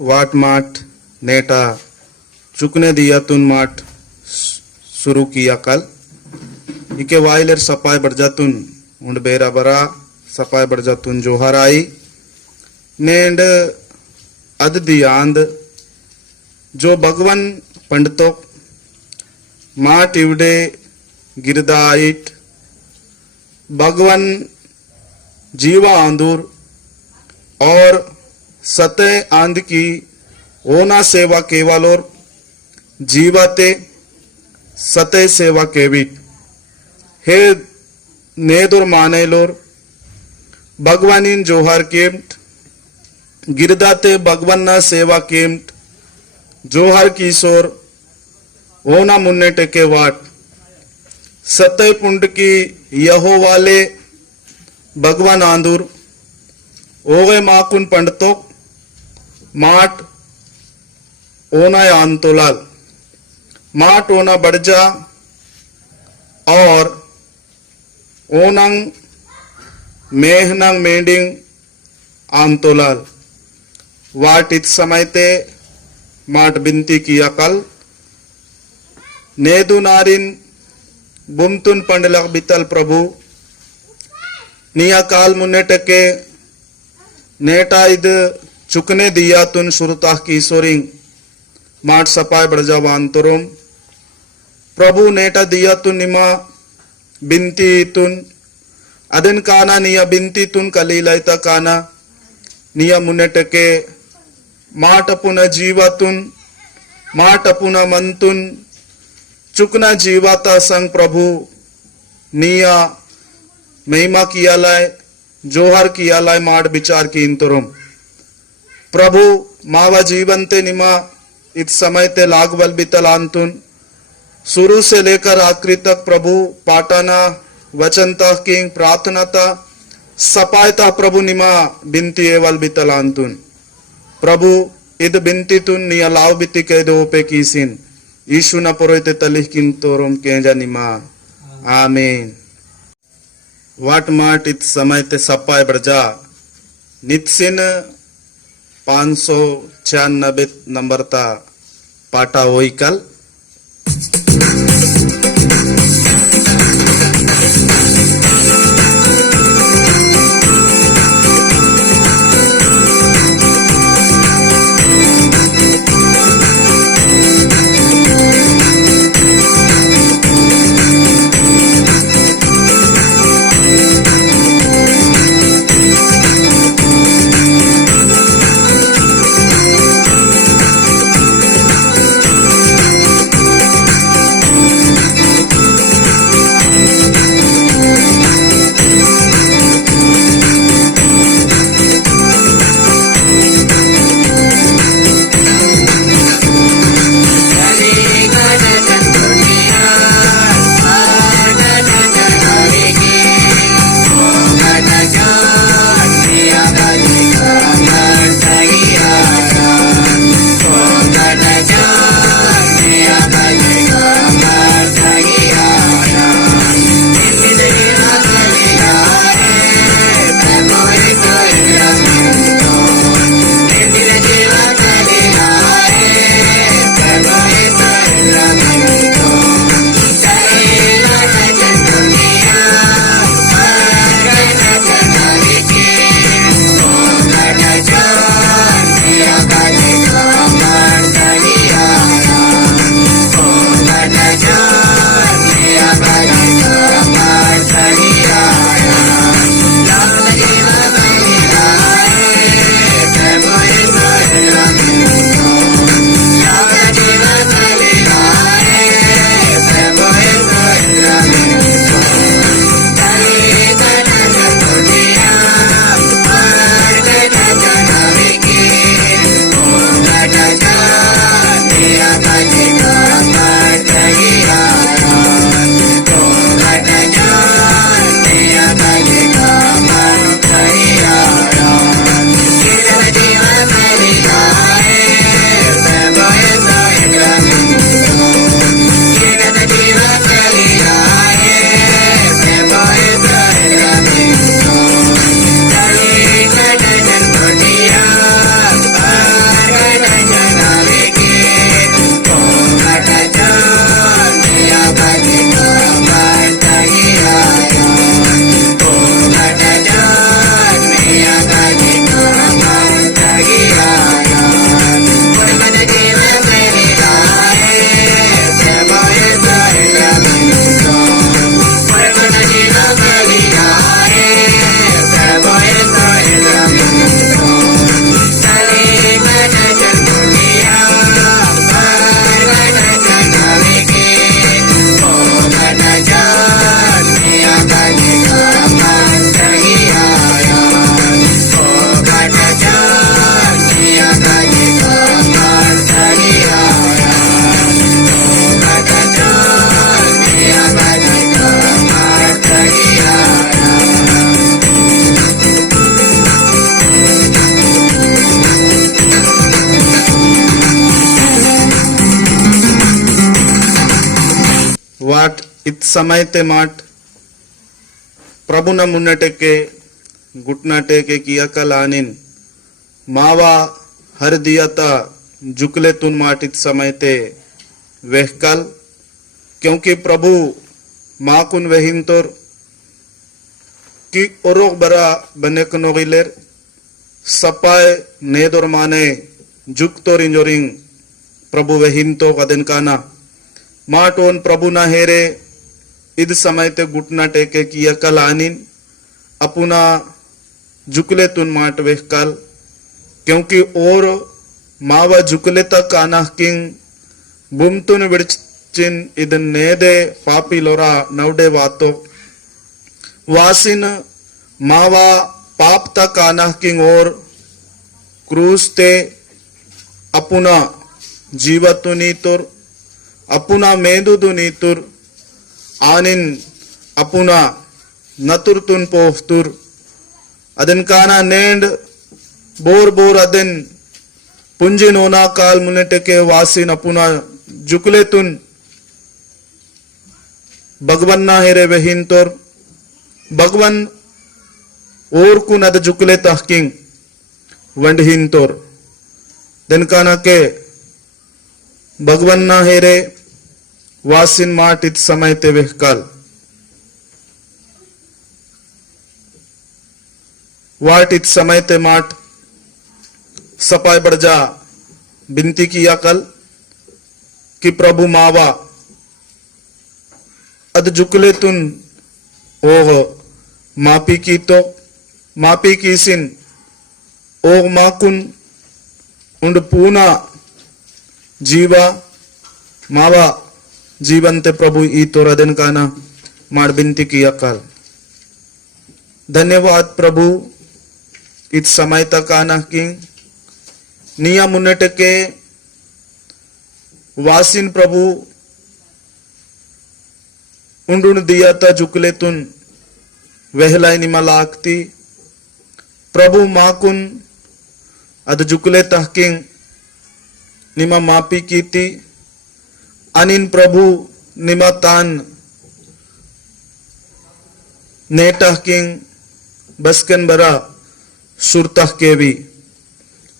वाट माट नेटा चुकने दिया तुन माट शुरू किया कल इके वाइलर सपाय बरजातुन उंड बेरा बरा सपाय बरजातुन जोहर आई नेंड अद दियांद जो भगवन पंडितों माट इवडे गिरदाइट भगवन जीवा आंदूर और सतह आंध की ओना सेवा केवलोर जीवाते सतह सेवा केविट हे नेदुर मानेलोर भगवानिन जोहार केम्ट गिरदाते भगवन्ना सेवा केम्ट जोहार किशोर ओना मुन्ने टेके वाट सतय पुंड की यहो वाले भगवान आंदूर ओगे माकुन पंडितों माट ओना आंतोलाल माट ओना बड़जा और ओनंग मेहनंग मेंडिंग आंतोलाल वाट इत समय ते माट बिनती किया कल नेदु नारिन बुमतुन पंडलक बितल प्रभु निया काल मुन्ने टके नेटा इद चुकने दिया तुन शुरुता की सोरिंग माट सपाय बड़जा वांतरोम प्रभु नेटा दिया तुन निमा बिनती तुन अदन काना निया बिनती तुन कलीलाइता काना निया मुन्ने टके माट पुना जीवा तुन माट पुना मंतुन चुकना जीवाता संग प्रभु निया महिमा किया लाय जोहर किया लाय माट विचार की इंतरुम प्रभु मावा जीवन ते निमा इत समय ते लागवल बितल आंतुन शुरू से लेकर आखिरी तक प्रभु पाटाना वचनता किंग प्रार्थनाता सपायता प्रभु निमा बिनती एवल बितल आंतुन प्रभु इद बिनती तुन निया लाव बिती के दो पे कीसिन यीशु न पुरोहित तलिह किन तोरम केंजा निमा आमीन वाट माट इत समय ते सपाय बरजा नित्सिन 596 नंबर ता पाटा होई कल इत समय ते माट प्रभु न मुन्नटे के घुटना टेके किया कल आनिन मावा हर दिया ता जुकले तुन माट इत समय ते वेहकल क्योंकि प्रभु माकुन वहीन तोर कि ओरोग बरा बने कनोगिलेर सपाय नेदोर माने जुक तोर इंजोरिंग प्रभु वहीन तो कदन काना माटोन प्रभु ना हेरे इद समय ते घुटना टेके किया कल आनिन अपुना जुकले तुन माट वेहकल क्योंकि और मावा जुकले तक आना किंग बुमतुन विड़चिन इदन नेदे पापी लोरा नवडे वातो वासिन मावा पाप तक आना किंग और क्रूस ते अपुना जीवतु नीतुर अपुना मेदुदु नीतुर आनिन अपुना नतुर तुन पोफ्तुर अदन काना नेंड बोर बोर अदन पुंजिन ओना काल मुनेटे के वासिन अपुना जुकले तुन भगवन ना हेरे वहीन तोर भगवन और कुन अद जुकले तहकिंग वंडहीन तोर दनकाना के भगवन ना हेरे वासिन माट इत समय ते वेहकल वाट इत समय ते माट सपाय बड़जा बिनती किया कल कि प्रभु मावा अद जुकले तुन ओग मापी की तो मापी की सिन ओग माकुन उंड पूना जीवा मावा जीवन ते प्रभु ई तो रदन काना मार बिनती किया कल धन्यवाद प्रभु इत समय तक आना किंग निया मुन्नट के वासिन प्रभु उंडुन दिया ता जुकले तुन वहलाई निमा लागती प्रभु माकुन अद जुकले तहकिंग निमा मापी कीती अनिन प्रभु निमा तान नेटह किंग बसकन बरा सुरतह के भी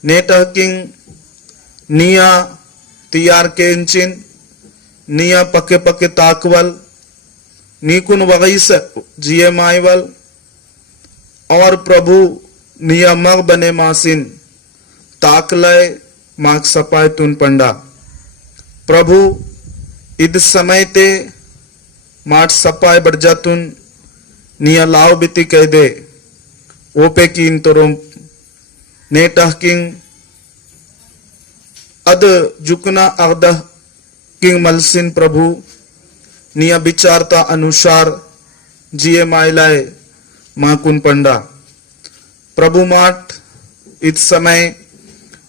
नेटह किंग निया तियार के इंचिन निया पके पके ताकवल नीकुन वगैस जिये माइवल और प्रभु निया मग बने मासिन ताकलय माग सपाय तुन पंडा प्रभु इद समय ते माट सपाय बड़जातुन निया लाव बिती कह दे ओपे कीन तोरों नेटह किंग अद जुकना अगदा किंग मलसिन प्रभु निया विचारता अनुसार जिये माइलाए माकुन पंडा प्रभु माट इत समय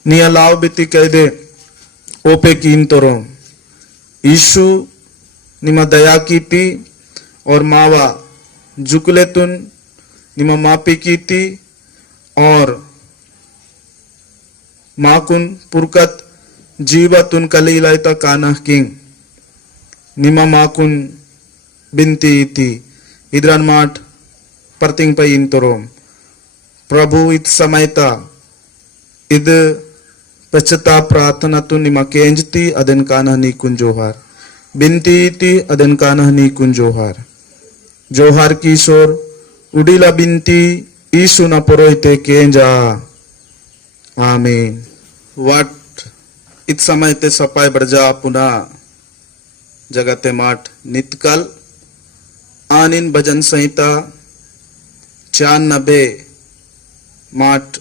निया लाव बिती कह दे ओपे कीन तोरों यीशु निमा दया की थी और मावा जुकले तुन निमा मापी की थी और माकुन पुरकत जीवा तुन कलीलाई ता काना किंग निमा माकुन बिनती थी इधरन माट परतिंग पे इन तोरोम प्रभु इत समय ता इद पचता प्रार्थना तुन निमा केंजती अदन काना नी कुन जोहार बिनती थी अदन काना नी कुन जोहार जोहार किशोर उडीला बिनती ईशु न परोहिते केंजा आमीन वाट इत समय ते सपाय बड़जा पुनः जगते माट नितकल आनिन भजन संहिता 94 माट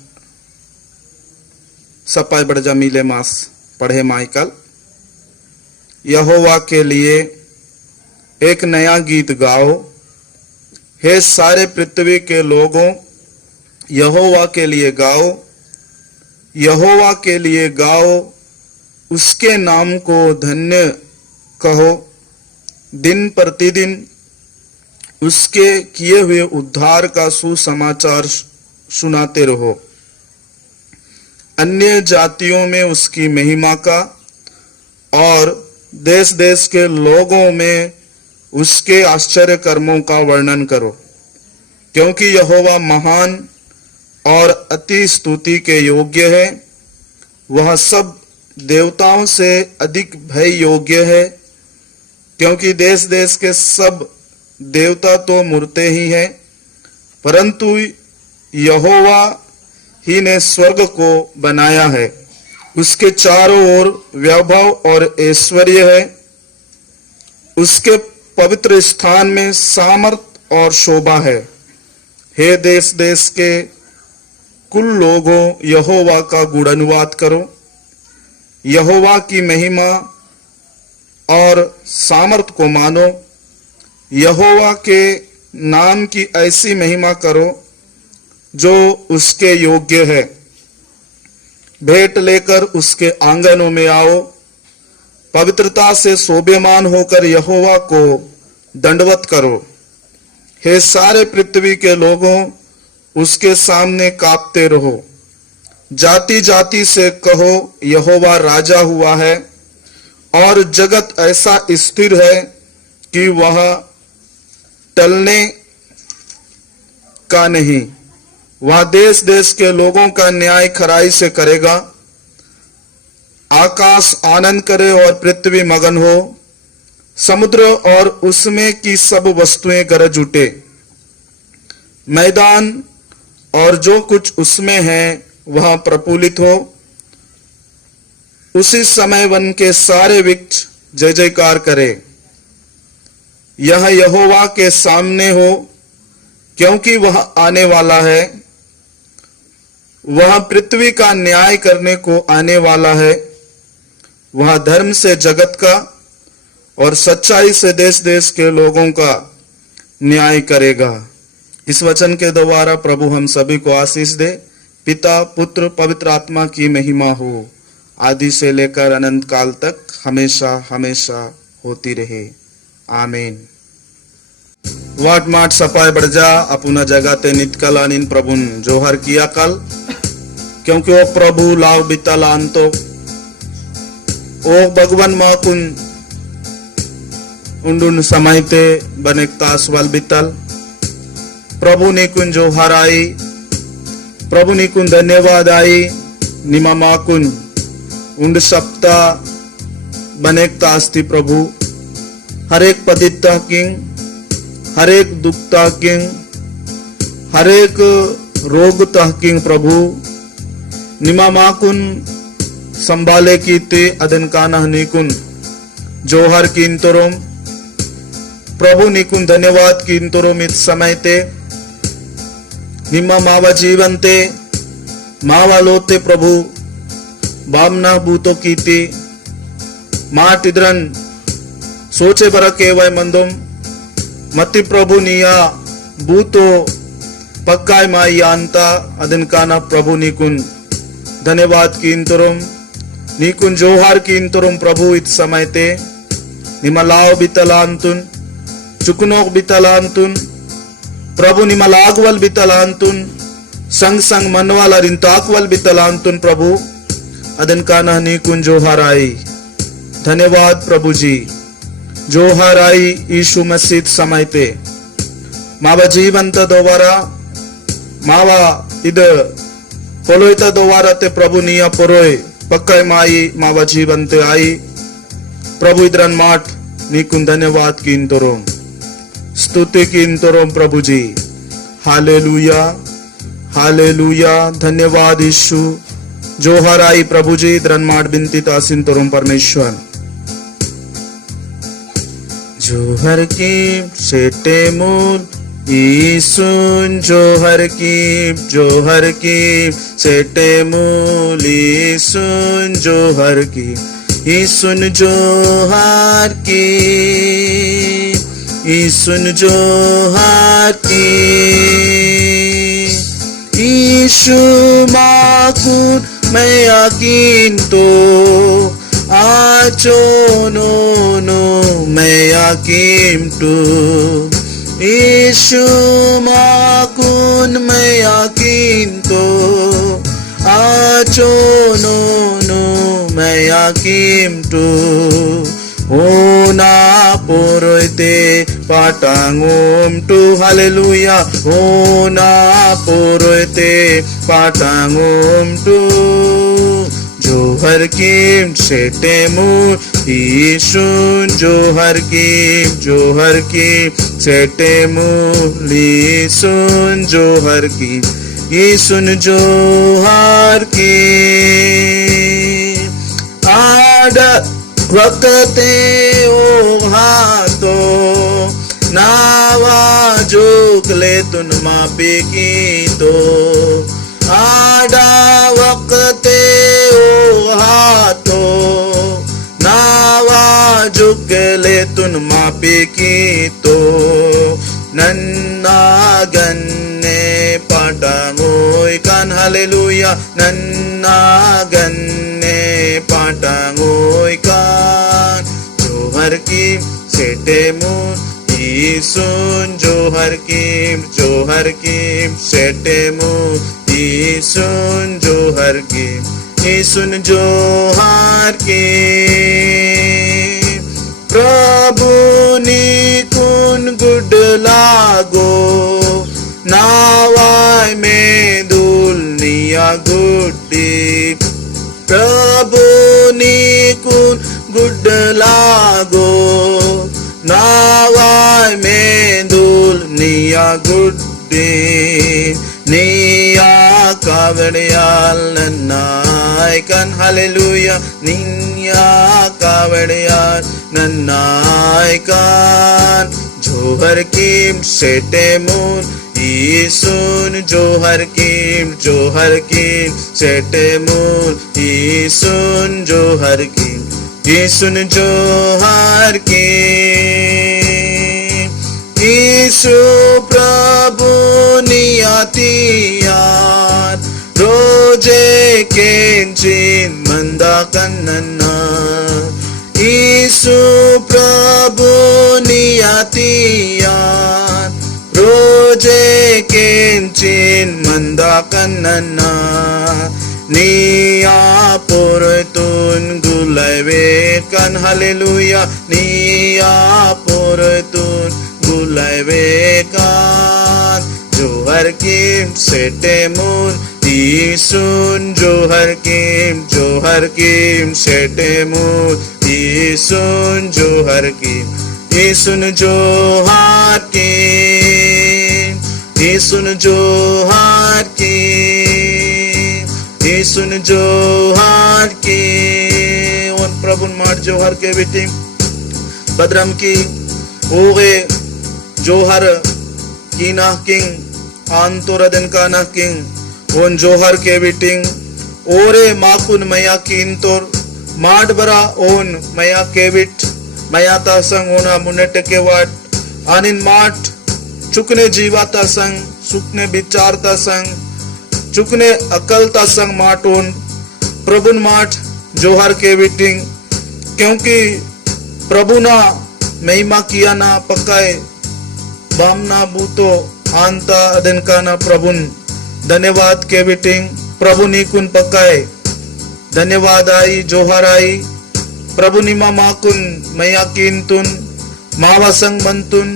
सपाय बड़जा मिले मास पढ़े माइकल यहोवा के लिए एक नया गीत गाओ हे सारे पृथ्वी के लोगों यहोवा के लिए गाओ यहोवा के लिए गाओ उसके नाम को धन्य कहो दिन प्रतिदिन उसके किए हुए उद्धार का सुसमाचार सुनाते रहो अन्य जातियों में उसकी महिमा का और देश देश के लोगों में उसके आश्चर्य कर्मों का वर्णन करो, क्योंकि यहोवा महान और अति स्तुति के योग्य है। वह सब देवताओं से अधिक भय योग्य है, क्योंकि देश देश के सब देवता तो मूर्ते ही हैं, परंतु यहोवा ही ने स्वर्ग को बनाया है। उसके चारों ओर वैभव और ऐश्वर्य है। उसके पवित्र स्थान में सामर्थ और शोभा है। हे देश देश के कुल लोगों, यहोवा का गुणानुवाद करो। यहोवा की महिमा और सामर्थ को मानो। यहोवा के नाम की ऐसी महिमा करो जो उसके योग्य है। भेंट लेकर उसके आंगनों में आओ। पवित्रता से शोभेमान होकर यहोवा को दंडवत करो। हे सारे पृथ्वी के लोगों, उसके सामने कांपते रहो। जाति जाति से कहो, यहोवा राजा हुआ है, और जगत ऐसा स्थिर है कि वह टलने का नहीं। वह देश देश के लोगों का न्याय खराई से करेगा। आकाश आनंद करे और पृथ्वी मगन हो। समुद्र और उसमें की सब वस्तुएं गरज उठे। मैदान और जो कुछ उसमें है वह प्रफुल्लित हो। उसी समय वन के सारे वृक्ष जय जयकार करे। यह यहोवा के सामने हो, क्योंकि वह आने वाला है। वह पृथ्वी का न्याय करने को आने वाला है। वह धर्म से जगत का और सच्चाई से देश देश के लोगों का न्याय करेगा। इस वचन के द्वारा प्रभु हम सभी को आशीष दे। पिता, पुत्र, पवित्र आत्मा की महिमा हो, आदि से लेकर अनंत काल तक हमेशा हमेशा होती रहे। आमीन। वाट माट सपाय बढ़ जा अपना जगह ते नितकल अनिन प्रभुन जोहर किया कल, क्योंकि वो प्रभु लाव बितल अंतो ओ भगवान माकुन उंडुन समयते बनेक तासवाल बितल। प्रभु निकुन जोहर आई, प्रभु निकुन धन्यवाद आई। निमा माकुन उंड सप्ताह बनेक तास्ती प्रभु। हर एक पदिता किंग, हर एक दुख किंग, हर एक रोग किंग प्रभु। निमा माकुन संभाले की ते अदन काना निकुन जोहर कींतरोम। प्रभु निकुन धन्यवाद कींतरोम इत समय ते। निमा मावा जीवन ते मावा लोते प्रभु बामना बूतो कीती माट इद्रन सोचे बर केवय मंदुम मति प्रभु निया बूतो पक्काय माई अंता अदन काना प्रभु निकुन धन्यवाद कींतरोम नीकुन जोहार कींतरोम प्रभु इत समय ते। निमलाव बितलांतुन चुकनोक बितलांतुन प्रभु निमलागवल बितलांतुन संग संग मनवाला रिंताकवल बितलांतुन प्रभु अदन काना नीकुन जोहार आई। धन्यवाद प्रभु जी। जोहार आई यीशु मसीह समय ते मावा जीवंत दोबारा मावा इद पोलोयत दोबारा ते प्रभु निया पोरोय पक्काय माई मावा जीवंत आई। प्रभु इद्रन माट नीकुन धन्यवाद कींतरोम स्तुति कींतरोम प्रभु जी। Hallelujah hallelujah. धन्यवाद यीशु। जोहर आई प्रभु जी। इद्रन माट बिनती तासिन तोरम परमेश्वर। जोहर की सेटे मूल ईसुन जोहर की सेटे मूल ईसुन जोहर की ईसुन जोहर की ईसुन जोहर की ईशु माकुन मैं यकीन तो आचो नो मैं यकीन तो ईशु माकुन मैं यकीन तो आचो नो मैं यकीन तो Ona poroite patangum tu hallelujah. Ona poroite patangum tu Johar kim setemu Isun Johar kim setemu Lisun Johar kim Isun Johar kim Ada वक्ते ओ हाथो नावा जोकले तुन मापे की तो आडा वक्ते ओ हाथो नावा जोकले तुन मापे की तो नन्ना गन्ने पाटांगोय कान हालेलुया नन्ना गन्ने पाटांगोय कान जोहर की setemu Isun Johar kim setemu Isun Johar kim Prabhu nikun good lago nawai medul niya guddi Prabhu nikun good lago nawai medul niya guddi niya kavadiyal nannai kan hallelujah niya kavadiyal nannai kan Johar kim setemu Isun Johar kim setemu Isun Johar kim Isu Prabhu niyatiyar roje kenchin mandakanana Isu Prabhu niyatiyar roje kenchin mandakanana niya portun gulaive kan hallelujah niya portun gulaive kan Johar kim setemu Isun Johar kim setemu Isun Johar kim Isun Johar kim Isun Johar kim Isun Johar kim on Prabhu mat Johar ke बेटी बदरम की ओगे जोहर की ना king आंतोरदन का ना king own जोहर के beating ओरे माकुन मया किंतोर माड बरा ओन मया के बिट मया ता संग ओना मुनेट के वाट आनिन माट चुकने जीवाता संग सुकने विचारता संग चुकने अकलता संग माटोन प्रभुन माट जोहर के बीटिंग क्योंकि प्रभु ना महिमा किया ना पकाए बामना बूतो आंता अदन का ना प्रभुन धन्यवाद के बीटिंग प्रभु नीकुन पकाए धन्यवाद आई जोहर आई प्रभु निमा माकुन मया किंतुन मावा संग मंतुन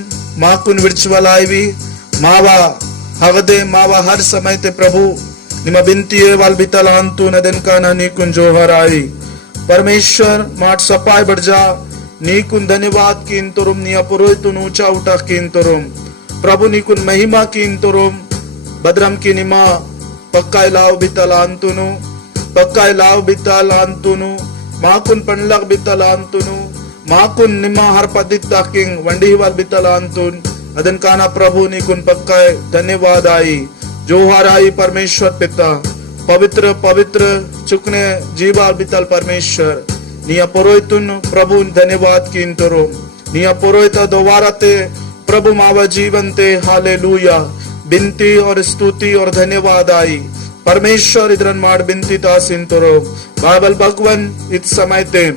माकुन विर्चुवल आईवी मावा हगदे मावा हर समय ते प्रभु निमा बिंती वाल बितल आंतु नदन का ना नीकुन जोहर आई परमेश्वर माट सपाय बढ़जा नीकुन धन्यवाद किंतुरुम निया पुरोहितुन ऊंचा उठा किंतुरुम प्रभु नीकुन महिमा किंतुरुम बद्रम की निमा पक्काय लाव बितल आंतुनु पक्काय लाव बितल आंतुनु माकुन पंडलक बितल आंतुनु माकुन निमा हर पदित ताकिंग वंडी वाल बितल आंतुन अदन काना प्रभु नीकुन पक्काय धन्यवाद आई जोहार आई परमेश्वर पिता पवित्र पवित्र चुकने जीवा बितल परमेश्वर निया पुरोहितुन प्रभु धन्यवाद किंतुरुम निया पुरोहित दोबारा ते प्रभु मावा जीवन ते हालेलुया बिनती और स्तुति और धन्यवाद आई परमेश्वर इधरन माड बिनती ता सिंतुरो बाइबल भगवन इत समय ते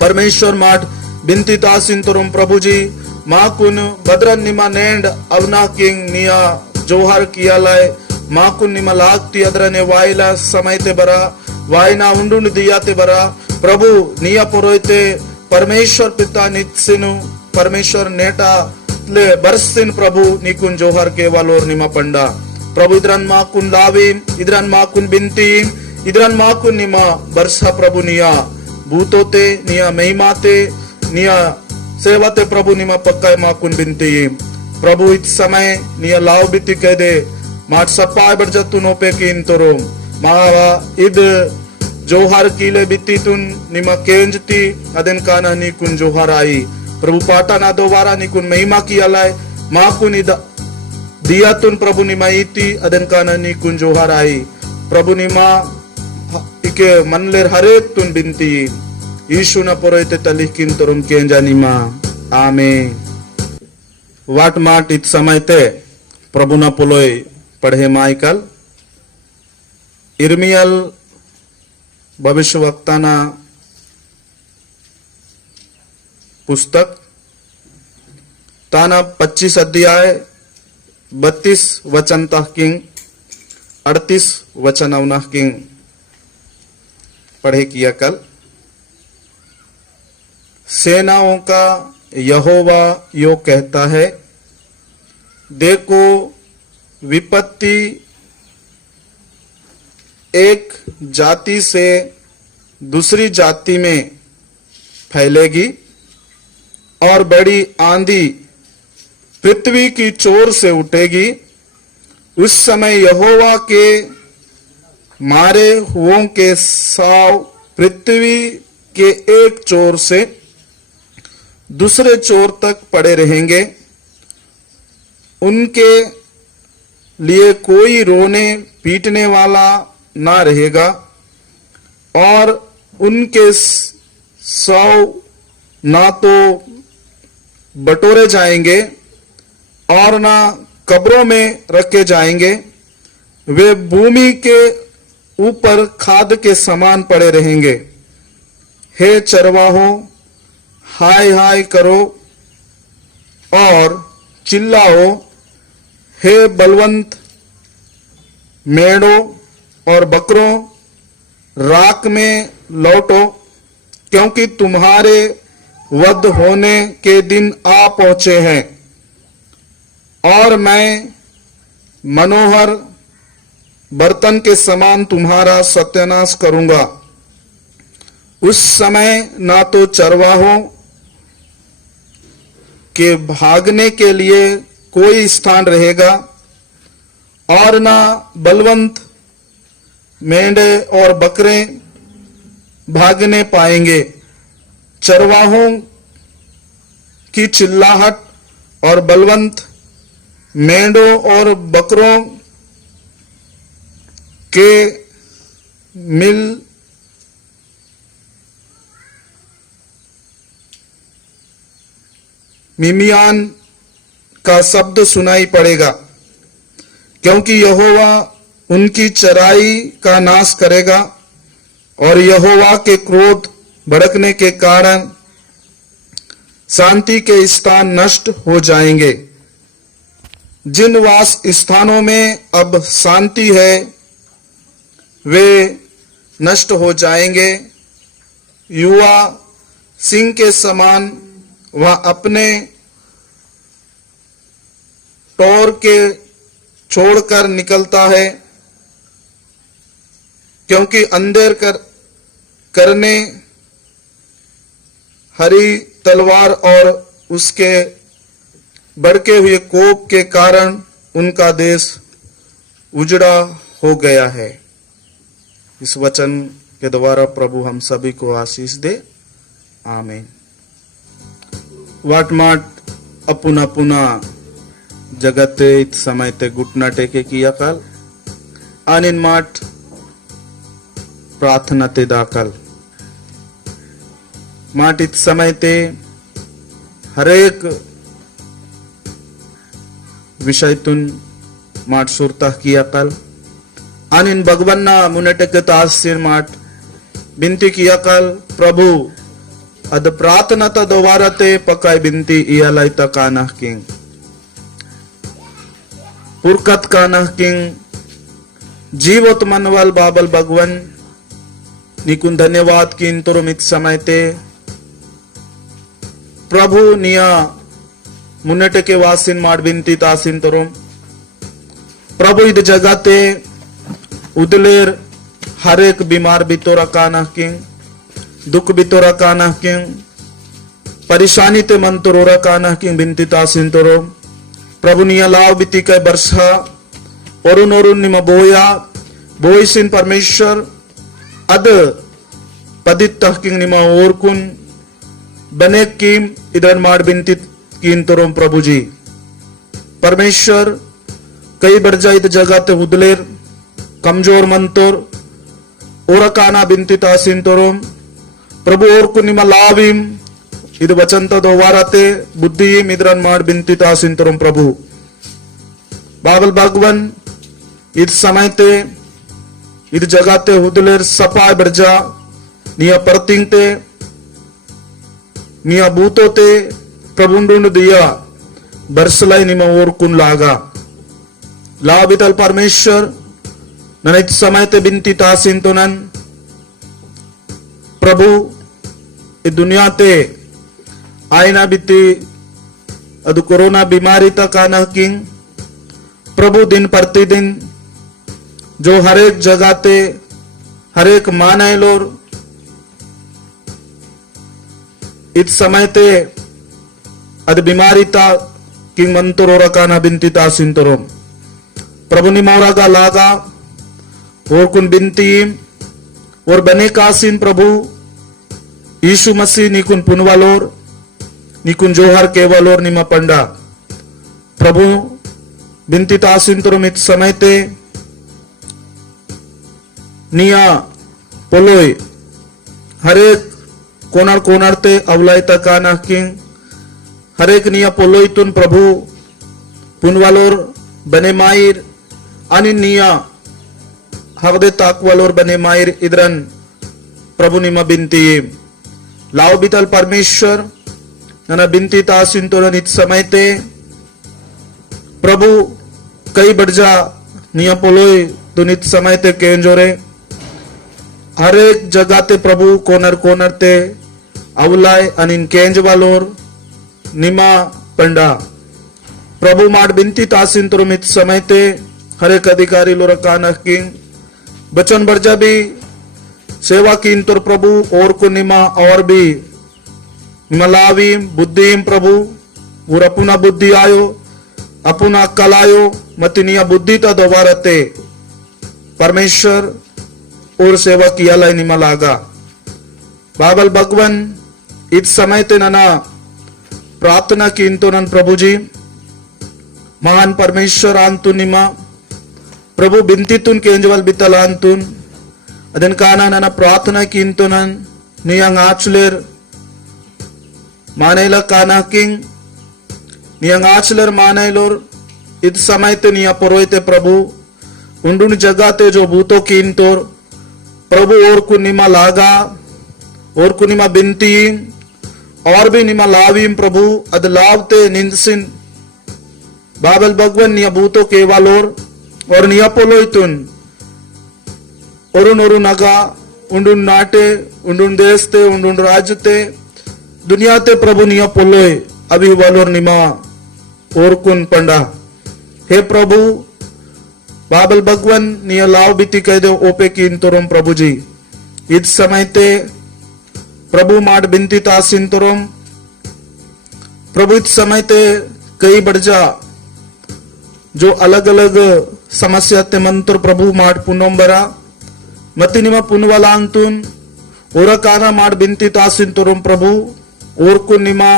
परमेश्वर माड बिनती ता सिंतुरुम प्रभु जी माकुन बद्रन निमा नेंड अवना किंग निया जोहर किया लाए माकुन निमा लागती अदरने वाइला समय ते बरा वाइना उंडुन दिया ते बरा प्रभु निया पुरोहिते परमेश्वर पिता नित्सिनु परमेश्वर नेटा ले बरसिन प्रभु निकुन जोहर केवलोर निमा पंडा प्रभु इद्रन माकुन लाविम इद्रन माकुन बिंतीम इद्रन माकुन निमा बरसा प्रभु निया भूतोते निया महिमाते निया सेवते प्रभु निमा पक्का माकुन बिंतीम प्रभु इत समय निया लाव बिति कह दे माट सपाय बरजतुनो पे किन तोरोम मावा इद जोहार कीले बिति तुन निमा केंजती अदन काना निकुन जोहार आई प्रभु पाटा ना दोबारा निकुन महिमा की अलाय माकुन इद दिया तुन प्रभु निमा इति अदन काना निकुन जोहार आई प्रभु निमा इके मनलेर हरे तुन बिनती यीशु ना परोइते तलिकिन तोरुम केंजा निमा आमेन वाट माट इत समय ते प्रभु ना पोलोय पढ़े माइकल इर्मियल भविष्यवक्ताना पुस्तक ताना 25 अध्याय 32 वचन तक किंग 38 वचन अवना किंग पढ़े किया कल सेनाओं का यहोवा यो कहता है देखो विपत्ति एक जाति से दूसरी जाति में फैलेगी और बड़ी आंधी पृथ्वी की चोर से उठेगी उस समय यहोवा के मारे हुओं के साव पृथ्वी के एक चोर से दूसरे चोर तक पड़े रहेंगे उनके लिए कोई रोने पीटने वाला ना रहेगा और उनके सौ ना तो बटोरे जाएंगे और ना कब्रों में रखे जाएंगे वे भूमि के ऊपर खाद के समान पड़े रहेंगे हे चरवाहों हाय हाय करो और चिल्लाओ हे बलवंत मेढ़ों और बकरों राख में लौटो क्योंकि तुम्हारे वध होने के दिन आ पहुंचे हैं और मैं मनोहर बर्तन के समान तुम्हारा सत्यानाश करूंगा उस समय ना तो चरवाहों के भागने के लिए कोई स्थान रहेगा और ना बलवंत मेंढे और बकरे भागने पाएंगे चरवाहों की चिल्लाहट और बलवंत मेंढों और बकरों के मिल मिमियान का शब्द सुनाई पड़ेगा क्योंकि यहोवा उनकी चराई का नाश करेगा और यहोवा के क्रोध भड़कने के कारण शांति के स्थान नष्ट हो जाएंगे जिन वास स्थानों में अब शांति है वे नष्ट हो जाएंगे युवा सिंह के समान वह अपने टोर के छोड़कर निकलता है क्योंकि अंधेर करने हरी तलवार और उसके भड़के हुए कोप के कारण उनका देश उजड़ा हो गया है। इस वचन के द्वारा प्रभु हम सभी को आशीष दे आमीन। वाटमाट अपुना पुना जगते इत समय ते घुटना टेके किया काल आनिन माट प्रार्थना ते दाखल माट इत समय ते हरेक विषय तुन माट सुरता किया काल आनिन भगवन्ना मुनेटेके तासिर माट बिनती किया काल प्रभु अद प्रार्थना ता दोबारा ते पकाई बिनती इयालाई ता काना किंग पुरकत काना किंग जीवत मनवल बाबल भगवन निकुन धन्यवाद किन तोरमित समय ते प्रभु निया मुन्नेटके वासिन माड बिंती तासिन तरोम प्रभु इद जगते उदलेर हर एक बीमार बितोरा काना किंग दुख बितोरा काना किंग परेशानी ते मन तो रोरा काना किंग बिंती तासिन तरोम प्रभु निया लाव बिती के बरसा ओरुन ओरुन निमा बोया बोइसिन परमेश्वर अद पदित तहकिंग निमा ओरकुन बने किम इधर मार बिंती कीन तरोम प्रभु जी परमेश्वर कई बरजा इत जगह ते उदलेर कमजोर मंतोर ओरा काना बिंती तासिन तरोम प्रभु और को निमा लाविम इद वचन तो दोवाराते बुद्धिम इधरन मार बिंती तासिन तरोम प्रभु बाबल भगवन इद समय ते इद जगह ते उदलेर सपाय बरजा निया परतिंग ते निया बूतो ते प्रभुंडुंड दिया बरसलाई निमा और कुन लागा लाबितल परमेश्वर नन इत समय ते बिंती तासिन तो नन प्रभु इ दुनिया ते आईना बिती अदु कोरोना बीमारी तक आना किंग प्रभु दिन प्रतिदिन जो हर एक जगह ते हर एक माने लोर इत समय ते अद बीमारी ता किंग मंतरो रकाना बिंती तासिन तरोम प्रभु नि मोरागा लागा और कुन बिंती और बने कासिन प्रभु यीशु मसीह निकुन पुनवालोर निकुन जोहर केवलोर निमा पंडा प्रभु बिंती तासिन तरोम इत समय ते निया पोलोय हरेक कोनार कोनार ते अवलाय तकाना किंग हरेक निया पोलोय तुन प्रभु पुनवालोर बने मायर आणि निया हगदे ताकवालोर बने मायर इधरन प्रभु निमा बिंती लाव बितल परमेश्वर नना बिंती तासिन तोरन इत समय ते प्रभु कई बड़जा निया पोलोय तुन इत समय ते केंजोरे हर एक जगह ते प्रभु कोनर कोनर ते अवलाय आणि केंज वालोर निमा पंडा प्रभु माड बिंती तासिन तुरम इत समय ते हर एक अधिकारी लोर काना किंग बचन बरजा भी सेवा कीन तुर प्रभु और को निमा और भी निमलावीम बुद्धिम प्रभु वो अपुना बुद्धि आयो अपुना अक्कल आयो मतिनिया बुद्धि ता दोबारते परमेश्वर और सेवा किया लाई निमा लागा बाबल भगवन इत समय ते नना प्रार्थना कीन तो नन प्रभु जी महान परमेश्वर आंतु निमा प्रभु बिंती तुन केंजवल बितल आंतुन अदन काना नना प्रार्थना कीन तो नन नियंग आचलेर मानेला काना किंग नियंग आचलेर मानेलोर इत समय ते निया परोयते प्रभु उंडुन जगह ते जो भूतो कीन तोर प्रभु और कुनिमा लागा और कुनिमा बिंती और भी निमा लावीम प्रभु अद लावते निंदसिन बाबल भगवन निया भूतो केवालोर और निया पोलोयतुन ओरुन ओरुन नगा उंडुन नाटे उंडुन देशते उंडुन राज्यते दुनिया ते प्रभु निया पोलोय अभी वालोर निमा और कुन पंडा हे प्रभु बाबल भगवन निया लाव बिती कह दे ओपे कीन तोरम प्रभु जी इत समय ते प्रभु माड बिंती तासिन तोरम प्रभु इत समय ते कई बड़जा जो अलग अलग समस्या ते मंत्र प्रभु माड पुनोंबरा मतिनिमा पुनवालांतुन ओरा काना माड बिंती तासिन तोरम प्रभु और को निमा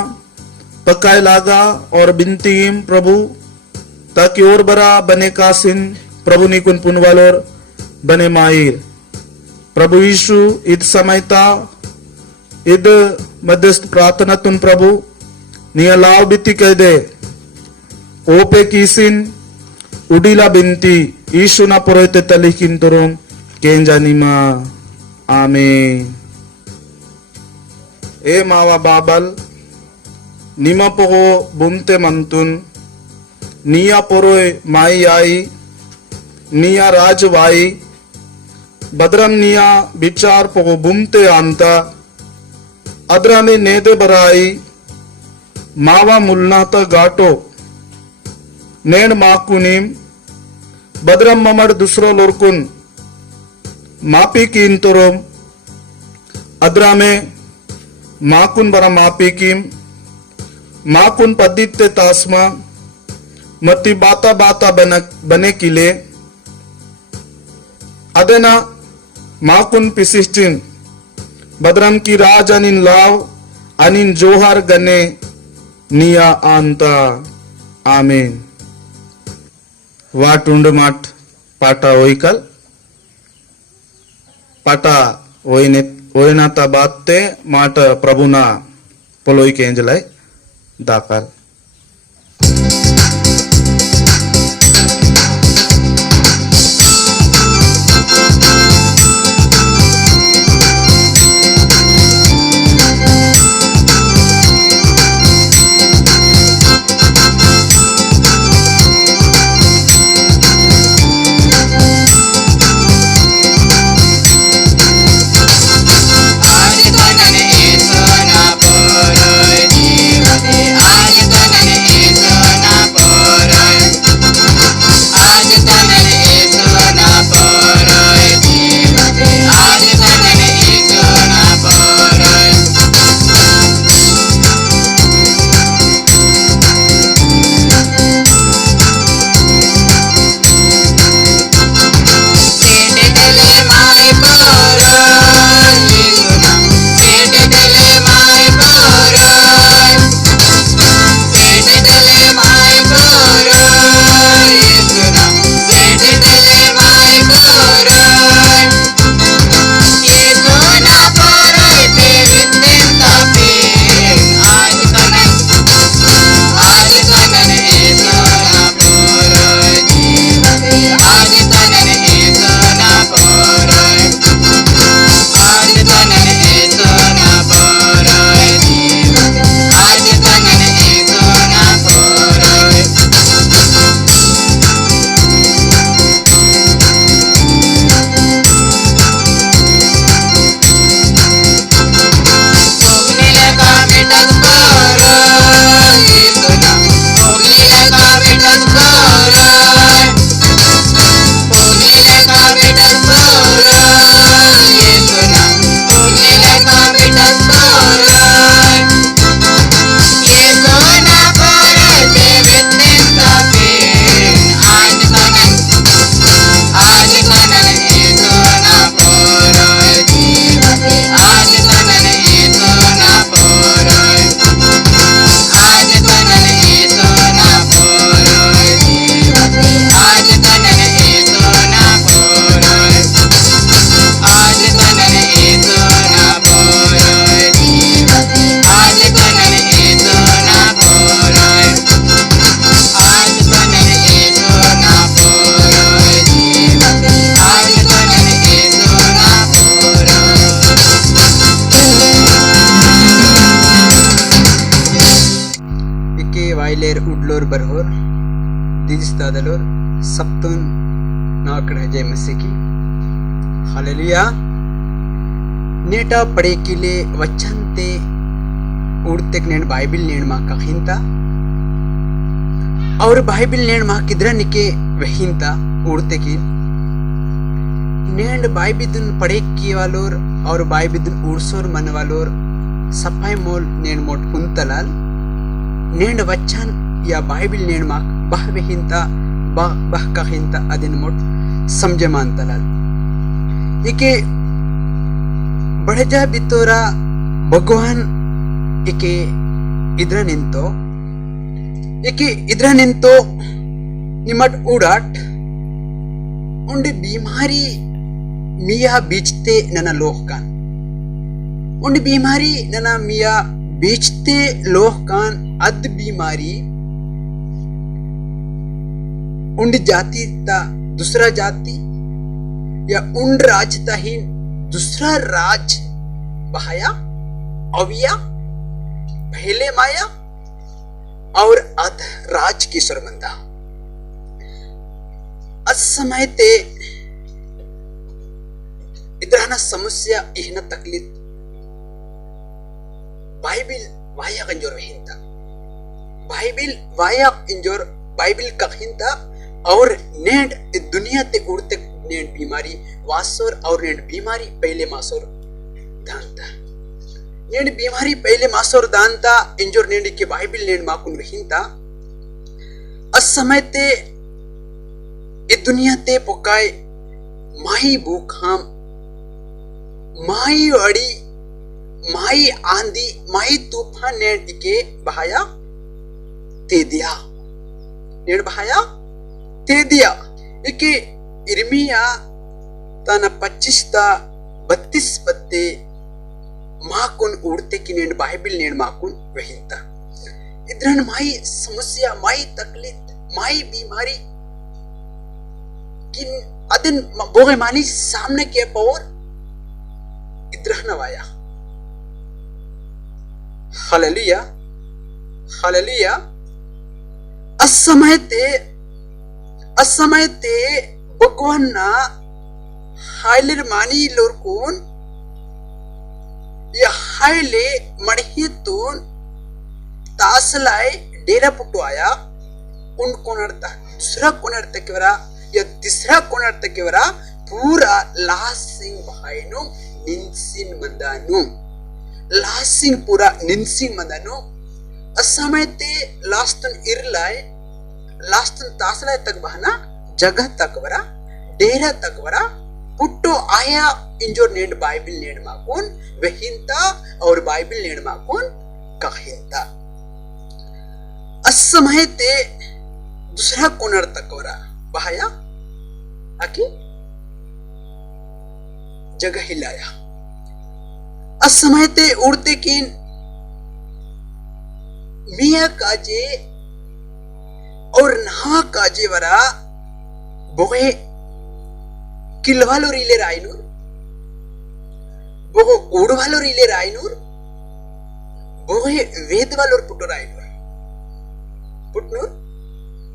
पकाय लागा और बिंतीम प्रभु ताकि और बरा बने कासिन प्रभु निकुन पुनवालोर बने मायर प्रभु यीशु इत समयता इद मध्यस्थ प्रार्थना तुन प्रभु निया लाव बिती कह दे ओपे कीसिन उडीला बिंती यीशु ना पुरोहिते तलिकिन तुरुम केंजानिमा आमीन ए मावा बाबल निमा पोगो बुमते मंतुन निया पोरोय माई आई निया राजवाई बदरम निया विचार पोगो बुमते आंता अदरा में नेदे बराई मावा मुल्नात गाटो नेण माकुनीम बद्रम ममड दुसरो लोरकुन मापी कीनतोरोम अद्रामे माकुन बरा मापी कीम माकुन पद्दित्ते तासमा मत्ती बाता बाता बने किले अदेना माकुन पिसिस्टिन बद्रम की राज अनिन लाव अनिन जोहार गने निया आंता आमीन वाटुंड माट पाटा ओइकल पाटा ओइनाता बात्ते माट प्रभुना पोलोई के एंजलाई दाकर वाइलेर उडलोर बरहोर दिस दादलोर सप्तन नाकड़ जय मसीह की हालेलुया नेटा पड़े किले वचनते उड़ते नेण बाइबिल नेण मा कहिंता और बाइबिल नेण मा किद्रा निके वहिंता उड़ते की नेण बाइबिल पड़े की वालोर और बाइबिल उड़सोर मन वालोर सफाई मोल नेण मोट कुंतलाल नेण वचन या बाइबिल नेण मा बहवेहिंता बह कहिंता अदिन मोट समझे मानतलाल इके बड़जा बितोरा भगवान इके इद्रा निंतो निमट उड़ाट उंडे बीमारी मिया बीचते नना लोह कान उंडे बीमारी नना मिया बीचते लोह कान अद बीमारी उंड जाति ता दूसरा जाति या उंड राज ता ही दूसरा राज बहाया अविया पहले माया और अध राज की सरमंदा असमय ते इधर समस्या इहना तकलीफ बाइबिल वाया गंजोर वहिंता बाइबिल वाया इंजोर बाइबिल कखिंता और नेड दुनिया ते उड़ते नेड बीमारी वासोर और नेड बीमारी पहले मासोर दांता नेड बीमारी पहले मासोर दांता इंजोर नेड के बाइबिल नेड माकुन रहिंता असमय ते दुनिया ते पोकाय माही भूखाम माही अड़ी माही आंधी माही तूफान नेड के बहाया ते दिया नेड बहाया ते दिया इके इर्मिया ताना 25 ता 32 पत्ते माकुन उड़ते की नेड बाइबिल नेड माकुन वहिंता इधरन माई समस्या माई तकलीफ माई बीमारी किन अदिन बोगे मानी सामने के पौर इधरन वाया हालेलुया हालेलुया असमय ते भगवान ना हाइलर मानी लोरकून या हाइले मड़हितून तासलाय डेरा पुटो आया उन कोनरता दूसरा कोनरता के वरा या तीसरा कोनरता के वरा पूरा लासिंग भाईनो निंसिन मंदानु लासिंग पूरा निंसिंग मंदानु असमय ते लास्तन इरलाय लास्तन तासलाय तक बहना जगह तक वरा डेरा तक वरा पुट्टो आया इंजोर नेड बाइबिल नेड माकुन वहिंता और बाइबिल नेड माकुन कहिंता असमय ते दूसरा कोनर तक वरा बहाया आकी जगह हिलाया असमय ते उड़ते किन मिया काजे और नहा काजे वरा बोगे किलवालो रीले रायनूर बोगो ओडवालो रीले रायनूर बोगे वेदवालोर पुट्टो रायनूर पुट्नूर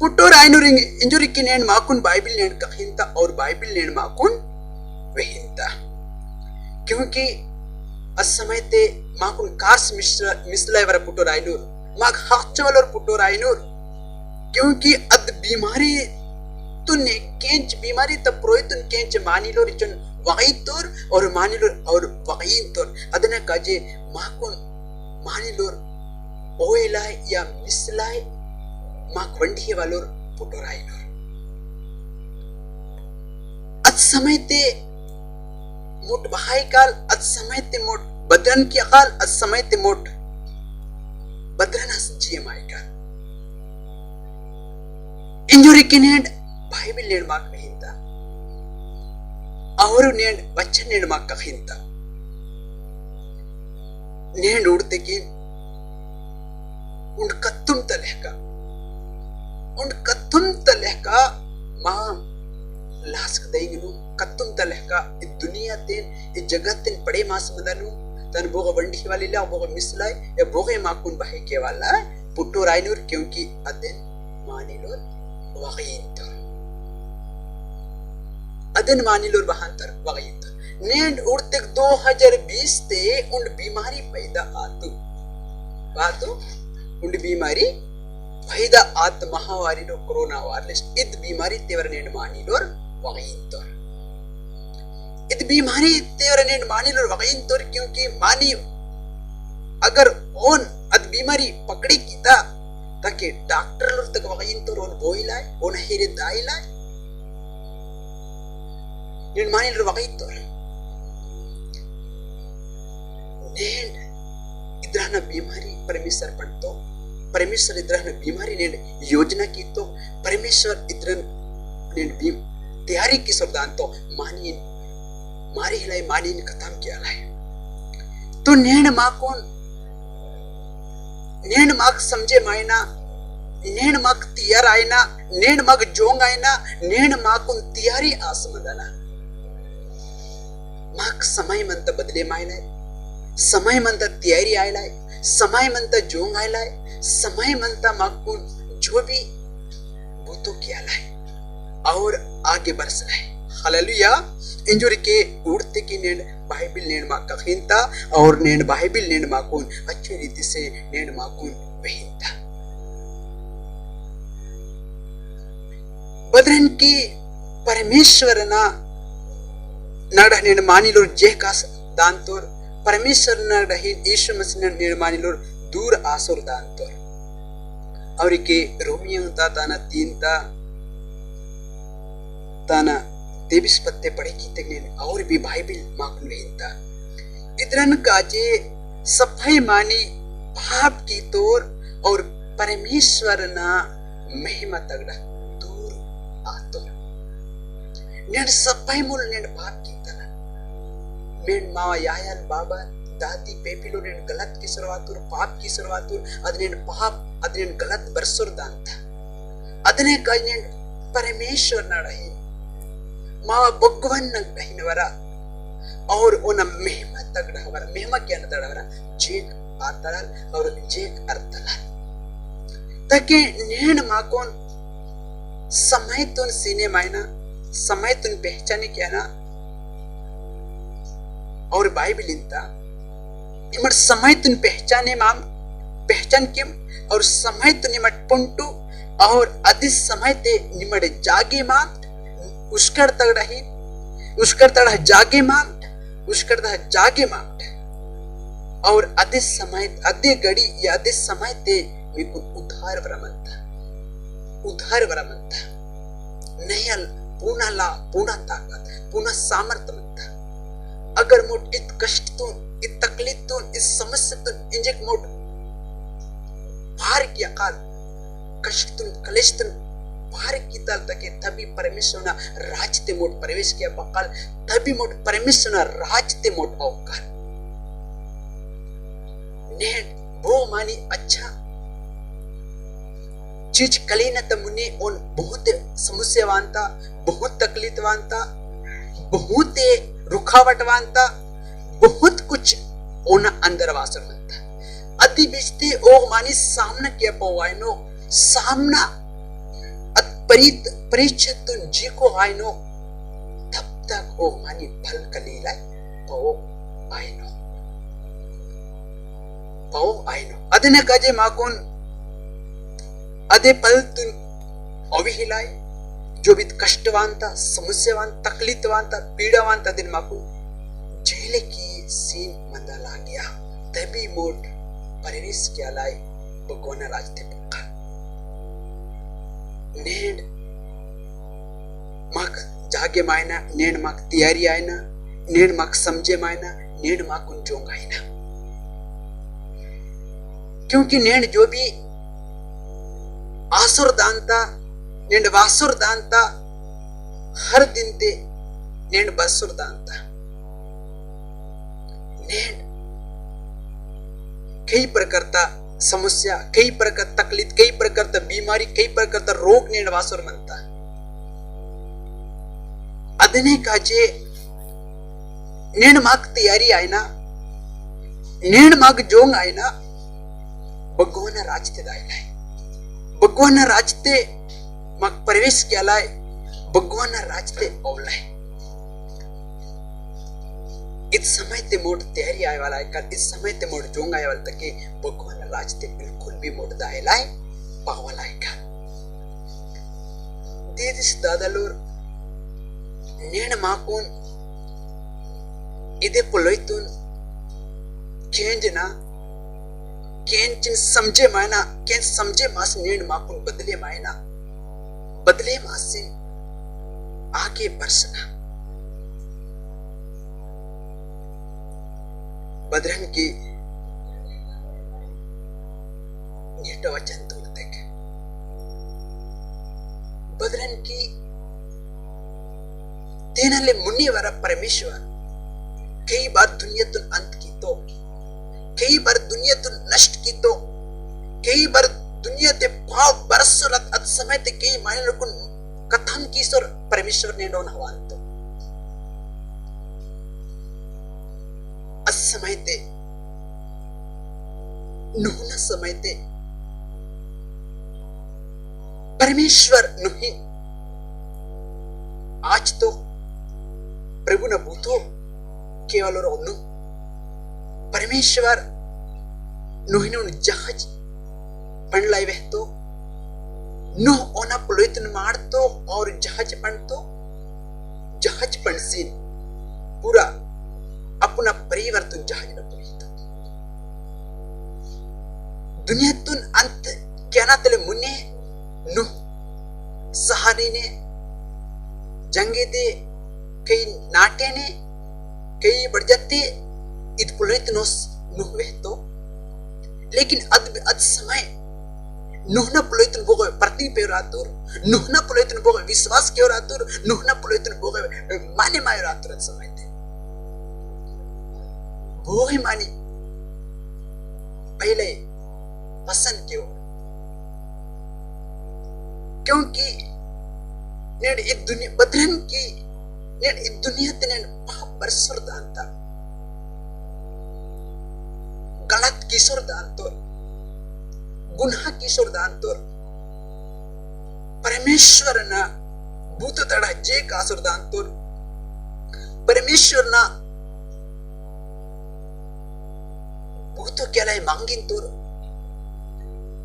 पुट्टो रायनूर इंजोरी की नेन माकुन बाइबिल नेन कहिंता और बाइबिल नेन माकुन वहिंता क्योंकि असमय ते माकुन कार्स मिसलाय वरा पुट्टो रायनूर माक हाचवालोर पुट्टो रायनूर क्योंकि अद बीमारी तुने केंच बीमारी तब प्रोहितुन केंच मानिलोर इचन वगैतोर और मानिलोर और वगैंतोर अदने काजे माकुन मानिलोर ओइलाय या मिसलाय माक वंडिये वालोर पुटोराइलोर अद समय ते मोट बहाई काल अद समय ते मोट बदरन की अकाल अद समय ते मोट बदरन हसजिये माई काल इंजोरी की नेड बाइबिल नेड माक वहिंता और नेड बच्चन नेड माक कहिंता नेड उड़ते की उन कत्तुम तलहका मां लास्क देंगनु कत्तुम तलहका इ दुनिया तेन इ जगत तेन पड़े मास मदनु तन बोगा वंडी वाली ला बोगा मिसलाय या बोगे माकुन बहे के वाला पुट्टो रायनूर क्योंकि अदन मानिलोर वगैंतर अदन मानिलोर बहांतर वगैंतर नेंड उड़ते 2020 ते उन बीमारी पैदा आतु बातो उन बीमारी पैदा आत महावारी नो कोरोना वायरस इद बीमारी तेवर नेंड मानिलोर वगैंतर इद बीमारी तेवर नेंड मानिलोर वगैंतर क्योंकि मानी अगर ओन अद बीमारी पकड़ी कीता ताकि डॉक्टर लोग तक वगैंतर ओन बोइलाय ओन हिरे दाइलाय निर्माण वगैंतर नेंड इधरना बीमारी परमेश्वर पड़तो परमेश्वर इधरना बीमारी नेंड योजना की तो परमेश्वर इधरन नेंड बीम तैयारी की सरदान तो मानिन मारी हिलाई मानिन खत्म किया लाए तो नेंड माकोन नेंड माक समझे मायना नेंड माक तैयार आयना नेंड माक जोंग आयना नेंड माकुन तैयारी आसमदाना माक समय मंत बदले मायलाय समय मंत तैयारी आयलाय समय मंत जोंग आयलाय समय मंत माकुन जो भी बुतो किया लाय और आगे बरसलाय हालेलुया इंजोरी के उड़ते की नेंड बाइबिल नेंड माक कखिंता और नेंड बाइबिल नेंड माकुन अच्छी रीति से नेंड माकुन वहिंता बदरन की परमेश्वर ना नड़ नेन मानिलोर जेकास दांतोर परमेश्वर नड़ यीशु मसीह नेन मानिलोर दूर आसोर दांतोर और के रोमियो ताना 3 ताना 23 पत्ते पढ़े की तक और भी बाइबल माकुन वेहिंता इधरन काजे सफाई मानी पाप की तोर और परमेश्वर ना महिमा तगड़ा दूर आतोर नेन सफाई मूल नेन पाप की तना मेन मावा यायल बाबा दादी पेपिलो नेन गलत की शुरुआतुर पाप की शुरुआतुर अदनेन पाप अदनेन गलत बरसुर दांता अदने का नेन परमेश्वर ना रही मावा भगवान न कहीं वरा और ओना महिमा तगड़ा वरा महिमा क्या न तगड़ा वरा जेक आतरल और जेक अर्थल ताकि नेन माकोन समय तुन सीने मायना समय तुन पहचाने क्या ना और बाइबल इंता इमर समय तुन पहचाने माम पहचान केम और समय तुन निमट पुंटू और अधिस समय ते निमट जागे माम उस्कर तगड़ा जागे माम और अधिस समय अधि गड़ी या अधिस समय ते मेको उद्धार वरमंता नहीं पूना ला पूना ताकत पूना सामर्थ्य मनता अगर मोट इत कष्ट तो इत तकलीफ तो इस समस्या तो इंजेक मोट भार किया काल कष्ट तो कलेश तो भार की ताल तक तभी परमेश्वर ना राजते मोट प्रवेश किया बकाल तभी मोट परमेश्वर ना राजते मोट अवकार नेट वो मानी अच्छा चीज कली न तमुने उन बहुत समस्यावांता बहुत तकलीफवांता बहुत रुकावटवांता बहुत कुछ ओना अंदर वासर बनता अति बिजते ओ मानी सामना किया पवाइनो सामना परिचित जी को आइनो तब तक ओ मानी फल कलीला पवो आइनो अदने काजे माकोन अदे पल तुन अविहिलाय जो भी कष्टवांता समस्यावान तकलीफवांता पीड़ावांता दिन माको जेले की सीन मंदा ला गया तभी मोट परिवेश क्या लाए भगवान राजते पक्का नेड माक जागे मायना नेड माक तैयारी आयना नेड माक समझे मायना नेड माक उन जोंग आयना क्योंकि नेड जो भी आसुर दानता नेंड वासुर दानता हर दिन ते नेंड बसुर दानता नेंड कई प्रकारता समस्या कई प्रकार तकलीफ कई प्रकारता बीमारी कई प्रकारता रोग नेंड वासुर मनता अदने काजे नेंड माग तैयारी आयना नेंड माग जोंग आयना भगवान राजते दायला भगवान राजते मग प्रवेश केलाय भगवान राजते ओवलाय इस समय ते मोट तैयारी आय वाला है कल इस समय ते मोट जोंग आय वाला तक भगवान राजते बिल्कुल भी मोट दायलाय पावलाय का देदिस दादालोर नेण माकून इदे पोलोयतून केंजना केंचिन समझे मायना कें समझे मास नेण माकून बदले मायना बदले मासे आगे बरसना बदरन की नीट वचन तोड़ते के बदरन की तेनले मुन्नी वरा परमेश्वर कई बार दुनिया तुन अंत की तो कई बार दुनिया तुन नष्ट की तो कई बार दुनिया ते भाव बरसरत अत समय ते कई मायने कुन कथम की सर परमेश्वर ने डोन हवान तो अस समय ते नुहना समय ते परमेश्वर नुही आज तो प्रभु न भूतो केवल और नु परमेश्वर नुहिनो जहाज पणलाई वह तो नुह ओना पुलोइतन मारतो और जहाज पणसीन पूरा अपना परिवर्तन जहाज न पुलितो दुनिया तुन अंत क्या ना तले मुन्ने नुह सहारी ने जंगे दे कई नाटे ने कई बढ़ जाते इत पुलोइतनोस नुह वहतो लेकिन अद समय नुहना पुलोइतन बोगे प्रति पेरातुर नुहना पुलोइतन बोगे विश्वास के रातुर नुहना पुलोइतन बोगे माने माय रातुर समय थे बोगे मानी पहले पसंद क्यों क्योंकि नेड इस दुनिया बदरन की नेड इस दुनिया ते नेड पाप बरसर दांता गलत किशोर दांतोर गुन्हा किशोर दांतोर परमेश्वर ना भूत तड़ा जे कासुर दांतोर परमेश्वर ना भूत केलाय मांगिन तोर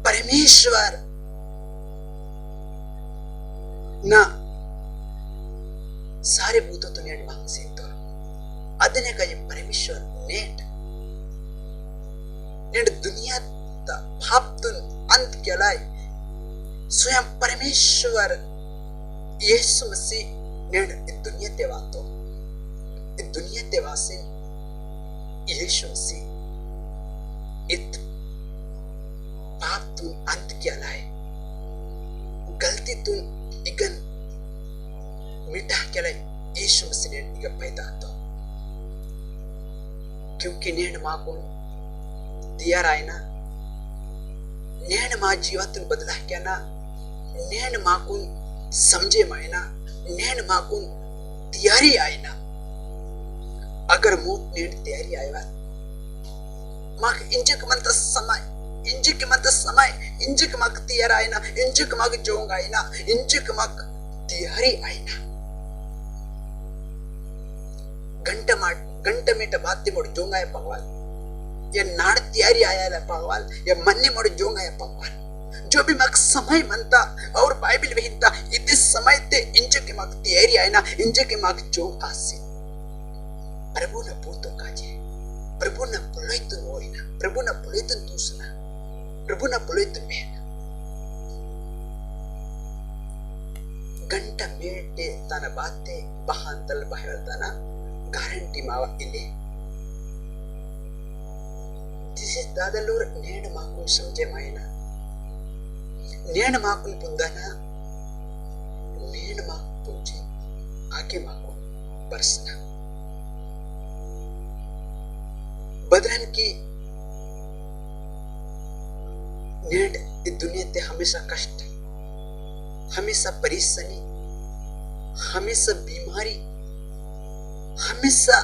परमेश्वर ना सारे भूतों तो नेट मांग से तोर अदने का ये परमेश्वर नेट दुनिया भापतुन अंत केलाय स्वयं परमेश्वर यीशु मसीह नेड दुनिया ते वातो दुनिया ते वासिन यीशु मसीह इत भापतुन अंत केलाय गलती तुन इगन मिटा केलाय यीशु मसीह नेड इग पैदा तो क्योंकि नेड माकुन दिया रायना नेन मा जीवातुन बदला क्या ना नेन माकुन समझे मायना नेन माकुन तैयारी आयना अगर मुख नेन तैयारी आयवा माक इंजक मंत समय इंजक माक तैयार आयना इंजक माक जोंग आयना इंजक माक तैयारी आयना घंटा मीट बात मोड़ जोंग आया भगवान या नाड़ तैयारी आया है भगवान या मन्ने मोड़ जोंग आया भगवान जो भी मक समय मनता और बाइबल विहिता इतने समय ते इंजे के मक तैयारी आया ना इंजे के मक जोंग आसी प्रभु न पूतो काजे प्रभु न पुलोइतुन होइना प्रभु न पुलोइतुन दूसना प्रभु न पुलोइतुन मेहना घंटा मेटे तना बाते बहांतल बहरताना गारंटी मावा इले जिसे दादलोर नेण माकुन समझे मायना नेण माकुन पुंदाना नेण माक पुंजे आगे माकुन बरसना बदरन की नेड इस दुनिया ते हमेशा कष्ट हमेशा परेशानी हमेशा बीमारी हमेशा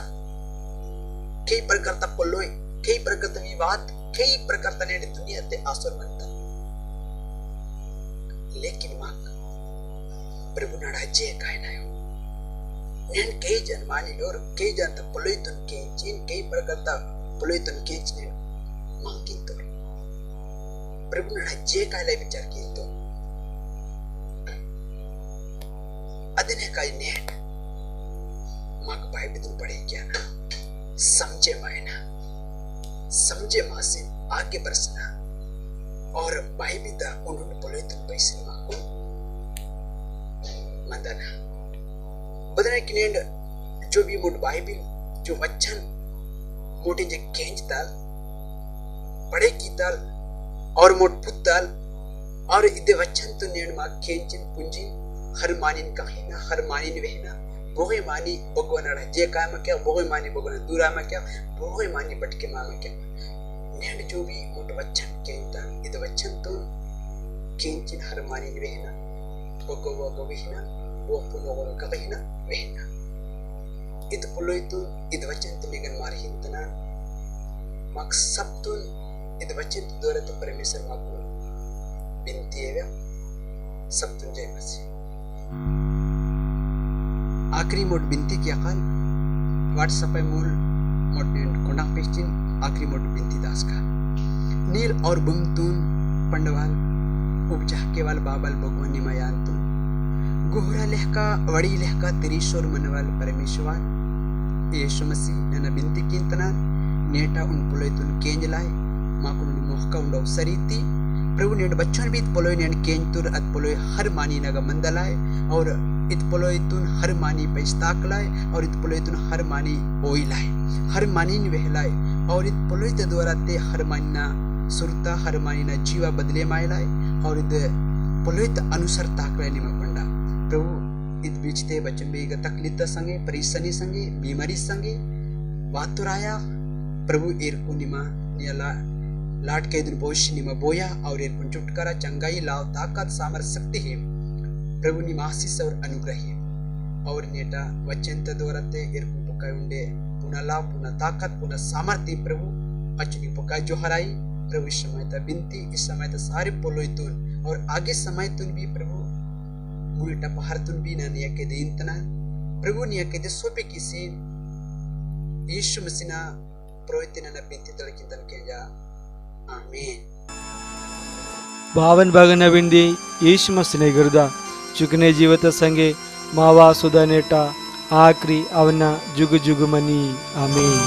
कई प्रकार का पलोय कई प्रकार विवाद कई प्रकार ने दुनिया ते आसुर बनता लेकिन माक प्रभु नड़ा जे काय नायो नेन कई जन मानी और कई जन त पलोइतुन के चीन कई प्रकार ता पलोइतुन के चीन मांगी तो प्रभु नड़ा जे काय ले विचार की तो अदने काय नेट माक बाइबल पढ़े क्या ना समझे मायना समझे मासे आगे बरसना और बाइबिदा उन्होंने बोले तुम पैसे मांगो मदना बदने किनेंड जो भी मोट बाइबिल जो वचन मोटे जे केंज ताल पढ़े की ताल और मोट पुताल और इदे वचन तो नेंड मा केंजिन पुंजी हर मानिन कहिना हर मानिन वहना बोगे मानी भगवान अड़ा जे काय में क्या बोगे मानी भगवान दूरा में क्या बोगे मानी बटके मां में क्या नेंड जो भी मोट वचन केंता इद वचन तो केंचिन हर मानी वहना भगवा वहना वो पुनो का वहना वहना id pulo itu id wachan tumigan marhintana mak sabtun id wachan dora tu परमेश्वर माको बिनती है sabtun जय मसीह आखिरी मोट बिनती की अकाल व्हाट्सएप पे मूल मोट कोंडा पेस्टिन आखिरी मोट बिनती दास का नील और बुमतून पंडवाल उपजा केवल बाबल भगवान निमयान तुम गोहरा लहका वड़ी लहका तिरीश्वर मनवाल परमेश्वर यीशु मसीह नन बिंती कींतना नेटा उन पुलोयतुन केंजलाय माकुन मोहका उंडव सरीती प्रभु नेट बच्चन भी इत पुलोय नेट केंजतुर अत पुलोय हर मानी नग मंदलाय और इत पुलोयतुन हर मानी पैस्ताकलाय और इत पुलोयतुन हर मानी ओइलाय हर मानी वहलाय और इत पुलोयत द्वारा ते हर मानिना सुरता हर मानिना जीवा बदले मायलाय और इत पुलोयत अनुसार ताकलाय निमा पंडा प्रभु इत बीचते बच्चन भी तकलीफ संगे परेशानी संगे बीमारी संगे वातुराया प्रभु एरकु निमा नियला लाट के दिन भविष्य निमा बोया और एरकुन छुटकारा चंगाई लाव ताकत सामर्थ शक्ति है प्रभु निमासिस और अनुग्रह है और नेटा वचन द्वारा ते एरकुन पकाय उंडे पुनः लाव पुनः ताकत पुनः सामर्थ्य प्रभु अचनी पकाय जो हराई प्रभु इस समय ता बिनती इस समय ता सारे पोलोयतुन और आगे समय तुन भी प्रभु मुइटा पहाड़ तुन भी ना निया के देंतना प्रभु निया के दे सोपे किसी यीशु मसीना प्रोहितिना ना बिनती तलकिंतन के जा आमीन ಭಾವನ್ ಭಾಗನ ವಿಂದಿ ಯೇಸು ಮಸಿನೆ ಗಿರ್ದ ಚುಕನೆ ಜೀವತ ಸಂಗೆ ಮಾವಾ ಸುದ ನೇಟ ಆಕ್ರಿ ಅವನ ಜುಗು ಜುಗು ಮನಿ ಆಮೇನ್.